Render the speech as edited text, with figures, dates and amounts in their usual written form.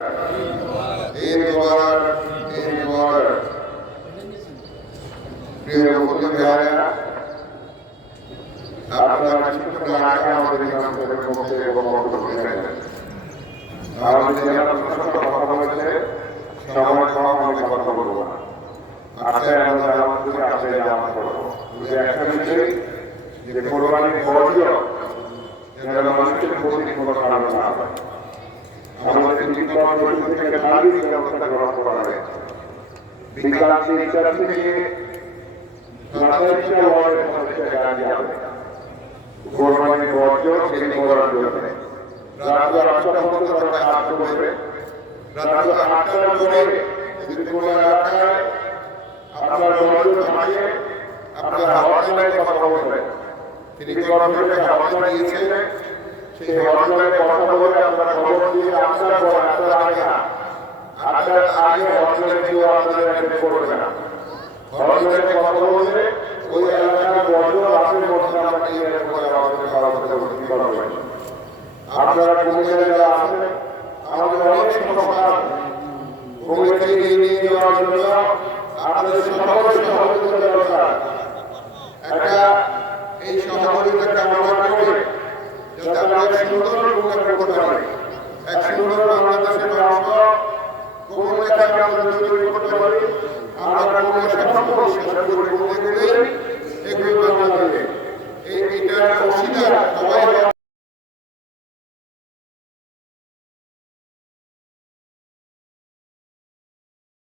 ঈদ মুবারক, ঈদ মুবারক। প্রিয় মুসলিম ভাইয়েরা, আপনারা কিছুক্ষণ আগে আমাদের ইমাম সাহেবের মুখে এবং বক্তব্য শুনেছেন। আমাদের জেলা প্রশাসন কথা বলেছে, সময় কম, আমি কথা বলবো না। আসলে আমরা জামাত থেকে আসলে জামাত করবো। যদি একটা বিষয় যে কোরবানির ফরজও যেন মানুষের প্রতি কোনো কারণ না হয়, আমাদের নিকট পরিষদ থেকে তারই ব্যবস্থা গ্রহণ করা হয়েছে। বিকাল 3টা থেকে 27টা ওয়ার্ডের মধ্যে গাড়ি যাবে কোরবানির বর্জ্য সেটি করার জন্য। রাত 8টা পর্যন্ত তারা কাজ করবে। রাত 8টার পরে যদি কোনো এলাকায় আপনার বর্জ্য থাকে, আপনার হটলাইনে কথা বলবেন। তিনি কর্মসূচিতে হটলাইন দিয়েছিলেন, সেই হটলাইনে কথা বলে আপনারা খবর দিয়ে আপনারা বলেন, আপনারা আগে না, আপনার আগে হটলাইনে দিয়ে আপনারা অ্যাটেন্ড করবে না। হটলাইনে কথা বললে ওই এলাকার বর্জ্য রাতের মধ্যে আমরা নিয়ে বলে আমাদের করা হবে। আপনারা কুমিল্লা যারা আছেন, আমাদের অনেক সংস্থা কুমিল্লা নিয়ে যাওয়ার জন্য আপনাদের সকলের সহযোগিতা দরকার। একটা এই সহযোগিতা কামনা করে যাতে আমরা সুন্দর ভূমিকা করতে পারি, এক সুন্দর বাংলাদেশের রাষ্ট্র কুমিল্লাকে আমরা তৈরি করতে পারি। আমরা কুমিল্লা সফল শেষ করে কুমিল্লা